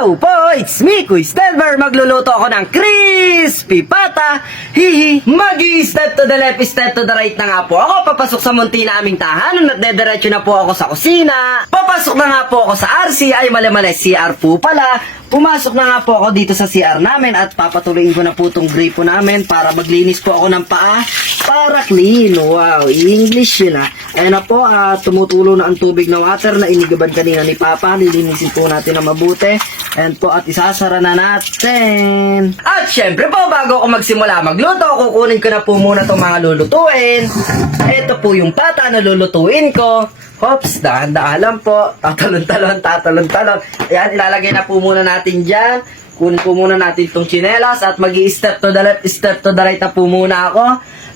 Hello po, it's me, Kuis Denver. Magluluto ako ng crispy pata. Hihi, step to the left, step to the right na nga po ako. Papasok sa munti na aming tahanan at dediretso na po ako sa kusina. Papasok na nga po ako sa RC, ay mali-mali, CR po pala. Pumasok na nga po ako dito sa CR namin at papatuloyin ko na po itong gripo namin para maglinis po ako ng paa para clean. Wow, English yun ah. Ayan na po, tumutulo na ang tubig na water na inigaban kanina ni Papa. Lilinisin po natin na mabuti. Ayan po, at isasara na natin. At syempre po, bago ako magsimula magluto, kukunin ko na po muna itong mga lulutuin. Ito po yung pata na lulutuin ko. Hops, dahan-dahan lang po. Tatalon-talon. Ayan, ilalagay na po muna natin dyan. Kunin po muna natin itong chinelas at mag-i-step to the left, step to the right na po muna ako.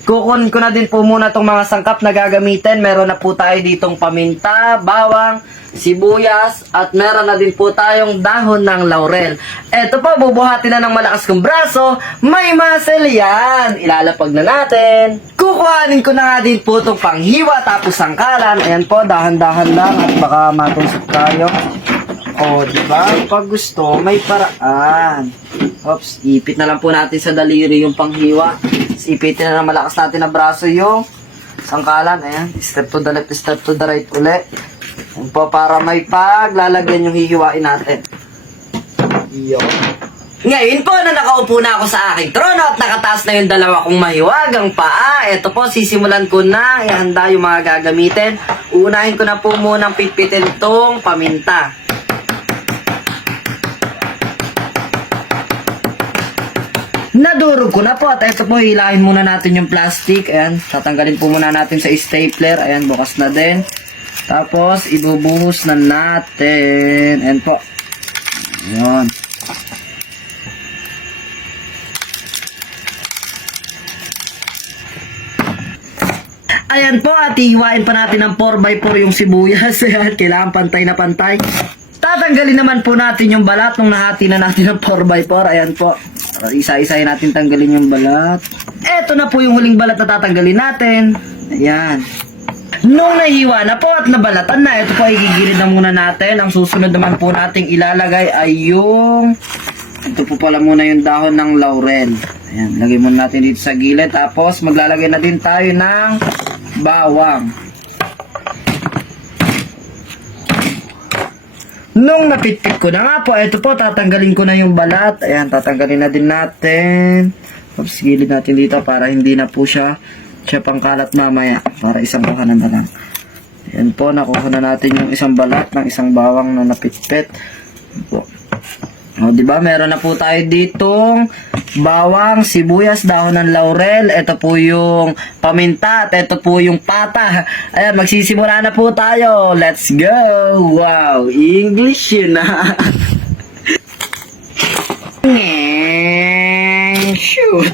Kukunin ko na din po muna itong mga sangkap na gagamitin. Meron na po tayo ditong paminta, bawang, sibuyas, at meron na din po tayong dahon ng laurel. Eto po, bubuhatin na ng malakas kong braso. May muscle yan. Ilalapag na natin. Kukuhanin ko na nga din po itong panghiwa tapos sangkalan. Ayan po, dahan-dahan lang at baka matusok tayo. O, diba? Pag gusto, may paraan. Oops, ipit na lang po natin sa daliri yung panghiwa. Ipitin na malakas natin na braso yung sangkalan. Ayan, step to the left, step to the right uli. Ayan po, para may paglalagyan yung hihiwain natin. Yun. Ngayon po na nakaupo na ako sa aking trono at nakataas na yung dalawa kong mahiwagang paa. Ito po, sisimulan ko na ihanda yung mga gagamitin. Unahin ko na po munang pitpitin tong paminta. Nadurog ko na po at ito po, hilahin muna natin yung plastic. Ayan, tatanggalin po muna natin sa stapler. Ayan, bukas na din. Tapos, ibubuhos na natin. Ayan po. Ayan. Ayan po, at hihiwain pa natin ng 4x4 yung sibuyas. Ayan, kailangan pantay na pantay. Tatanggalin naman po natin yung balat nung nahati na natin ng 4x4. Ayan po. Isa-isahin natin tanggalin yung balat. Eto na po yung huling balat na tatanggalin natin. Ayan. Nung nahiwa na po at nabalatan na, ito po ay gigilid na muna natin. Ang susunod naman po nating ilalagay ay yung... Ito po pala muna yung dahon ng laurel. Ayan, lagay muna natin dito sa gilid. Tapos maglalagay na din tayo ng bawang. Nung napitpit ko na nga po, ito po, tatanggalin ko na yung balat. Ayan, tatanggalin na din natin. Oops, gilid natin dito para hindi na po siya pangkalat mamaya. Para isang kuha na lang. Ayan po, nakuha na natin yung isang balat ng isang bawang na napitpit. Ayan po. O, diba, meron na po tayo ditong bawang, sibuyas, dahon ng laurel. Ito po yung paminta at ito po yung pata. Ayan, magsisimula na po tayo. Let's go! Wow, English yun na. Shoot!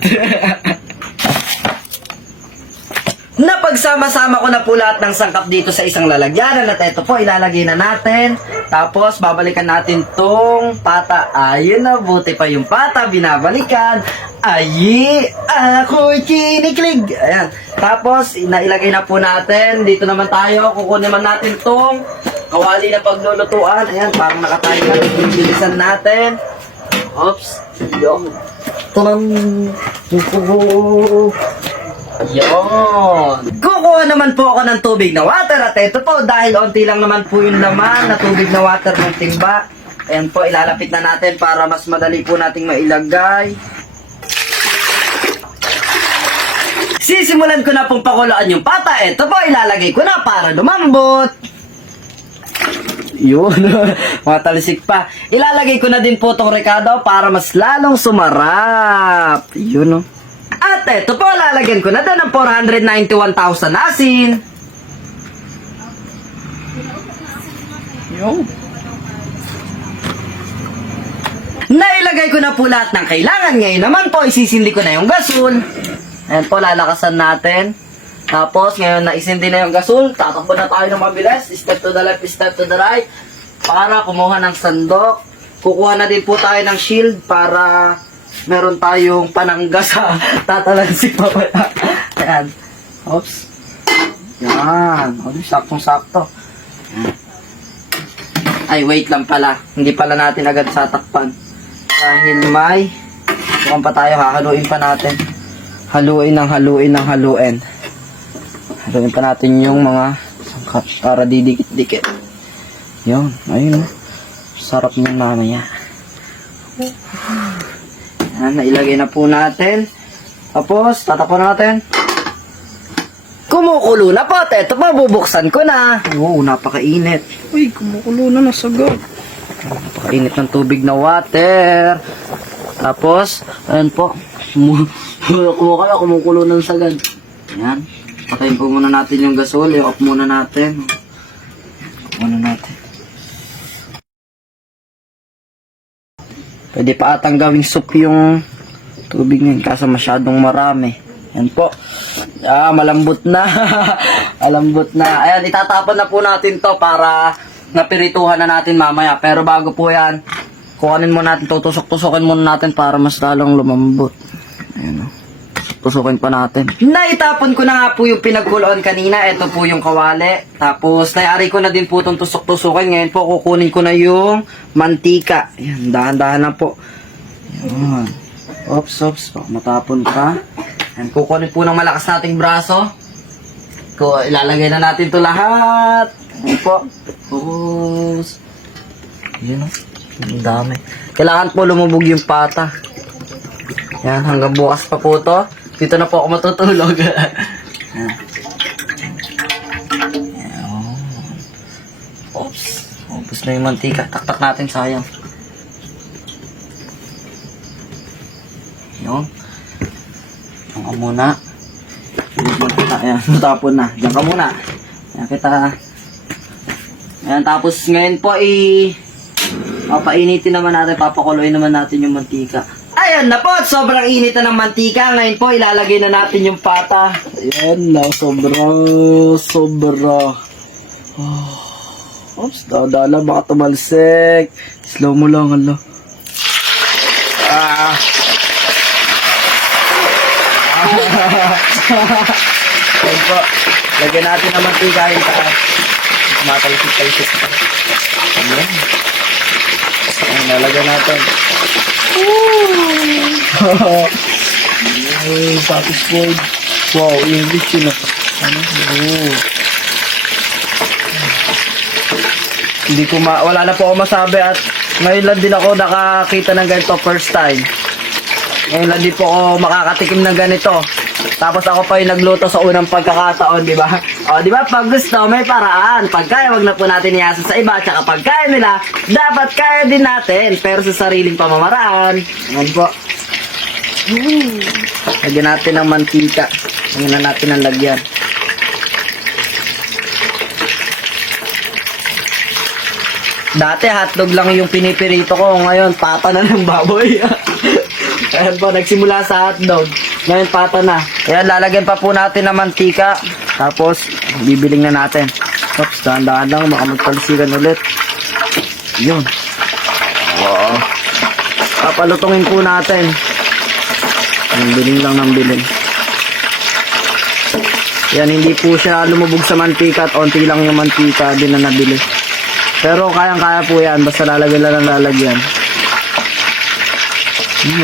Napagsama-sama ko na po lahat ng sangkap dito sa isang lalagyanan at ito po, ilalagay na natin. Tapos, babalikan natin tong pata. Ayun na, buti pa yung pata, binabalikan. Ayi, ako'y kinikilig. Ayan. Tapos, nailagay na po natin. Dito naman tayo, kukunin naman natin tong kawali na paglulutuan. Ayan, parang nakatayo na. Bilisan natin. Oops. Yung. Tanang. Yon. Kukuha naman po ako ng tubig na water at ito po dahil onti lang naman po yung laman na tubig na water ng timba. Ayan po, ilalapit na natin para mas madali po nating mailagay. Sisimulan ko na pong pakuloan yung pata. Ito po, ilalagay ko na para lumambot. Yun, matalisik pa. Ilalagay ko na din po itong rekado para mas lalong sumarap. Yun o. At eto po, lalagyan ko na din ng 491,000 asin. Yo. Nailagay ko na po lahat ng kailangan. Ngayon naman po, isisindi ko na yung gasol. Ayan po, lalakasan natin. Tapos, ngayon na isindi na yung gasol, tatakbo na tayo ng mabilis. Step to the left, step to the right. Para kumuha ng sandok. Kukuha na din po tayo ng shield para... meron tayong panangga sa tatalansin mamaya. Ayan. Oops. Yan. O, saktong-sakto. Ay, wait lang pala. Hindi pala natin agad satakpan. Dahil may mukhang pa tayo, hahaluin pa natin. Haluin ng haluin ng haluin. Haluin pa natin yung mga sangkap para didikit-dikit. Yun, ayun. Sarap niyan mamaya. Yan, nailagay na po natin. Tapos, tatakpan natin. Kumukulo na po. Ito pa, bubuksan ko na. Oo, napakainit. Uy, kumukulo na, nasagad. Napakainit ng tubig na water. Tapos, ayan po. Kumukulo ng sagad. Ayan. Patayin po muna natin yung gasol. I-off muna natin. Pwede pa atang gawing soup yung tubig ngayon kaso masyadong marami. Yan po. Malambot na. Malambot na. Ayan, itatapon na po natin to para napirituhan na natin mamaya. Pero bago po yan, kuhanin muna natin, tutusok-tusokin muna natin para mas lalong lumambot. Ayan o. Tusukin pa natin. Naitapon ko na nga po yung pinagkuloan kanina. Ito po yung kawali. Tapos, nayari ko na din po itong tusok-tusukin. Ngayon po, kukunin ko na yung mantika. Ayan, dahan-dahan na po. Ayan. Oops. Baka matapon pa. Ayan, kukunin po ng malakas nating braso. Ilalagay na natin to lahat. Ayan po. Tapos, ayan o. Ang dami. Kailangan po lumubog yung pata. Yan, hanggang bukas pa po to. Dito na po ako matutulog. Yan. Oops. Ubus na yung mantika. Taktak natin, sayang. Yun. Diyan ka muna. Ayan, natapon na. Diyan ka muna. Ayan kita. Ayan, tapos ngayon po papainitin naman natin, papakuluin naman natin yung mantika. Ayan na po, sobrang init na ng mantika. Ngayon po, ilalagay na natin yung pata. Ayan na, sobra. Oops, dadala, baka tumalsik. Slow mo lang, hala. Ayan po, lagyan natin ng mantika yung taas. Tumatalsik-talsik pa. Ayan. Ayan, nalagyan natin. Satisfied. Wow, English yun. Hindi ko wala na po ako masabi at ngayon lang din ako nakakita ng ganito first time. Ngayon lang din po ako makakatikim ng ganito. Tapos ako pa yung nagluto sa unang pagkakataon, di ba? O, di ba? Pag gusto, may paraan. Pag kaya, wag na po natin iasa sa iba. Tsaka pag kaya nila, dapat kaya din natin. Pero sa sariling pamamaraan. Ayan po. Lagyan natin ng mantika. Lagyan na natin ang lagyan. Dati hotdog lang yung pinipirito ko. Ngayon, pata na ng baboy. Ayan po, nagsimula sa hotdog. Ngayon, pata na. Ayan, lalagyan pa po natin ng mantika. Tapos, bibiling na natin. Oops, dahan-dahan lang. Baka magtalsikan ulit. Yun. Wow. Papalutungin po natin. Biling lang ng biling. Yan, hindi po siya lumubog sa mantika at onti lang yung mantika din na nabili. Pero kayang-kaya po yan. Basta lalagyan lang ng lalagyan.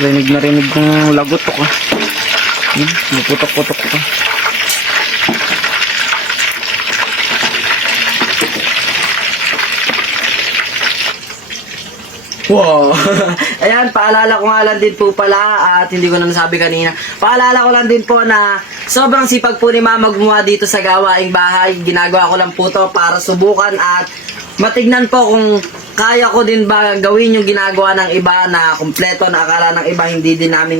Rinig na rinig kong lagot ko. Putok-putok ko. Wow! Ayan, paalala ko nga lang din po pala at hindi ko na nasabi kanina. Paalala ko lang din po na sobrang sipag po ni Mama gumawa dito sa gawaing bahay. Ginagawa ko lang po to para subukan at matignan po kung kaya ko din ba gawin yung ginagawa ng iba na kumpleto na akala ng iba hindi namin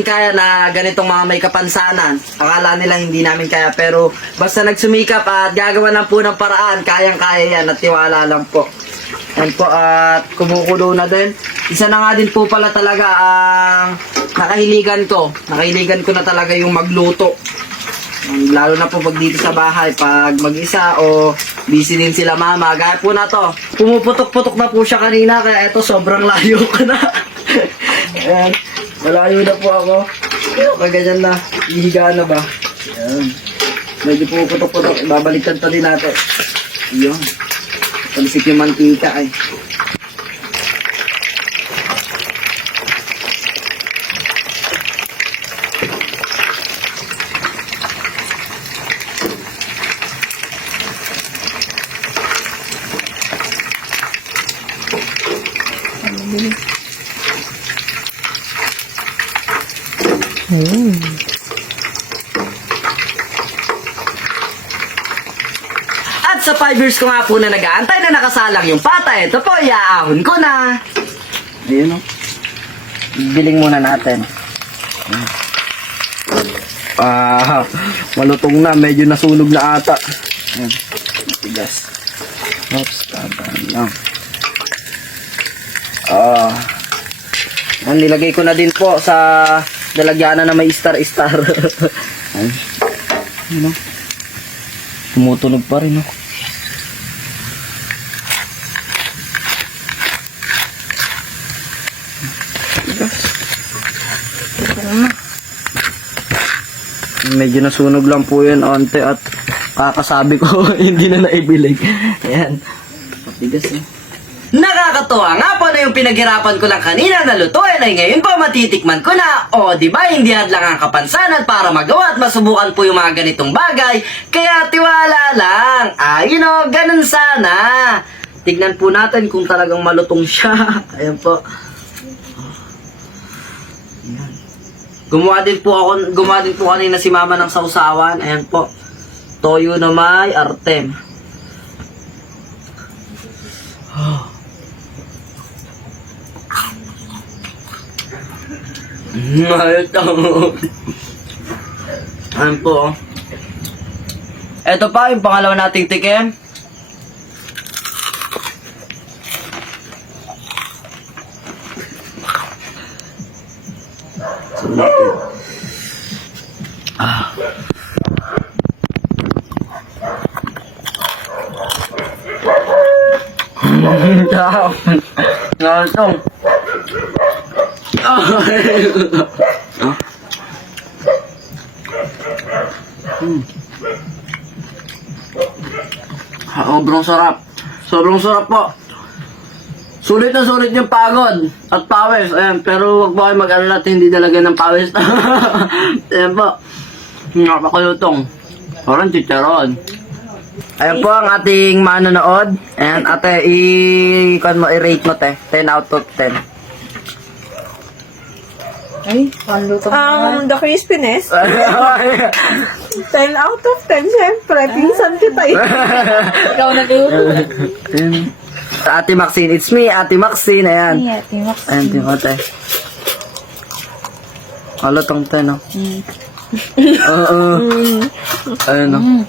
kaya na ganitong mga may kapansanan. Akala nila hindi namin kaya pero basta nagsumikap at gagawa lang po ng paraan, kayang-kaya yan at tiwala lang po. Yan po at kumukulo na din. Isa na nga din po pala talaga ang nakahiligan ko. Nakahiligan ko na talaga yung magluto. Lalo na po pag dito sa bahay, pag mag-isa o busy din sila mama. Gaya po na to. Pumuputok-putok na po siya kanina kaya eto sobrang layo ka na. Ayan. Malayo na po ako. Kaganyan na. Ihiga na ba? Ayan. Medyo pumuputok-putok. Babaliktad pa din natin. Ayan. Talisik yung mantika ay. At sa 5 years ko nga po na nag-aantay na nakasalang yung pata, ito po, iaahon ko na. Ayun o. Biling muna natin. Malutong na, medyo nasunog na ata. Ayan, tigas. Oops, tataan lang. Nilagay ko na din po sa lalagyanan na may star-star. Ayun. Ayun o. Tumutunog pa rin o. Medyo nasunog lang po yan onte at kakasabi ko hindi na naibilig. Ayan. Patigas eh. Nakakatuwa nga po na yung pinaghirapan ko lang kanina na lutuin ay ngayon po matitikman ko na. O di ba hindi hadlang ang kapansanan para magawa at masubukan po yung mga ganitong bagay. Kaya tiwala lang. You know, ganun sana. Tignan po natin kung talagang malutong siya. Ayan po. Ayan. Gumawa din po kanina si mama ng sausawan. Ayan po. Toyo na may artem. Ayan po. Ito pa yung pangalawa nating tikim. Nalutong. Sobrang sarap. Sobrang sarap po. Sulit na sulit yung pagod at pawis. Ayan, pero wag po kayo mag-alala at hindi talaga ng pawis. Ayan po. Napakalutong. Parang chicharon. Ayan po ang ating manonood. Ayan, ate, i-rate mo, te. 10 out of 10. Ay, panluto naman. The crispiness, 10 out of 10, syempre. Pinsan kita eh. Ikaw nagluto. Ayan. Sa Ate Maxine. It's me, Ate Maxine. Ayan. Ay, Ate Max. Ayan, tingko, te. Halutong, te, no? Oo. Ayan, no?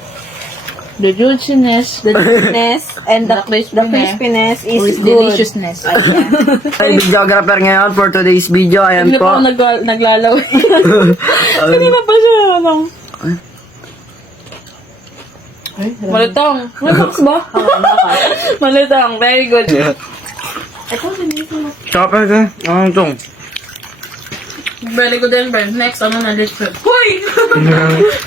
The juiciness, And the crispiness, crispiness is with good. deliciousness. Ay, videographer ngayon for today's video. Ayan Hindi po. pa ako naglalaw. Kanina pa siya, ano? Malutong. Malutong ba? Malutong. Very good. Chopper, te. Ano itong? Very good din, friend. Next, ano na dito? Hoy!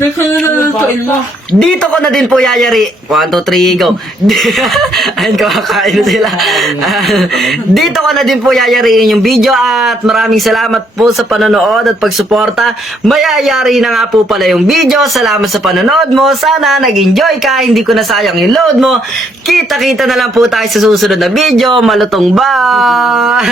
Next, ano na lutuin mo? Dito ko na din po yayari. 1, 2, 3, go. Ayun, kumakain sila. Dito ko na din po yayariin yung video at maraming salamat po sa panonood at pagsuporta. Mayayari na nga po pala yung video. Salamat sa panonood mo. Sana nag-enjoy ka. Hindi ko na sayang yung load mo. Kita-kita na lang po tayo sa susunod na video. Malutong ba?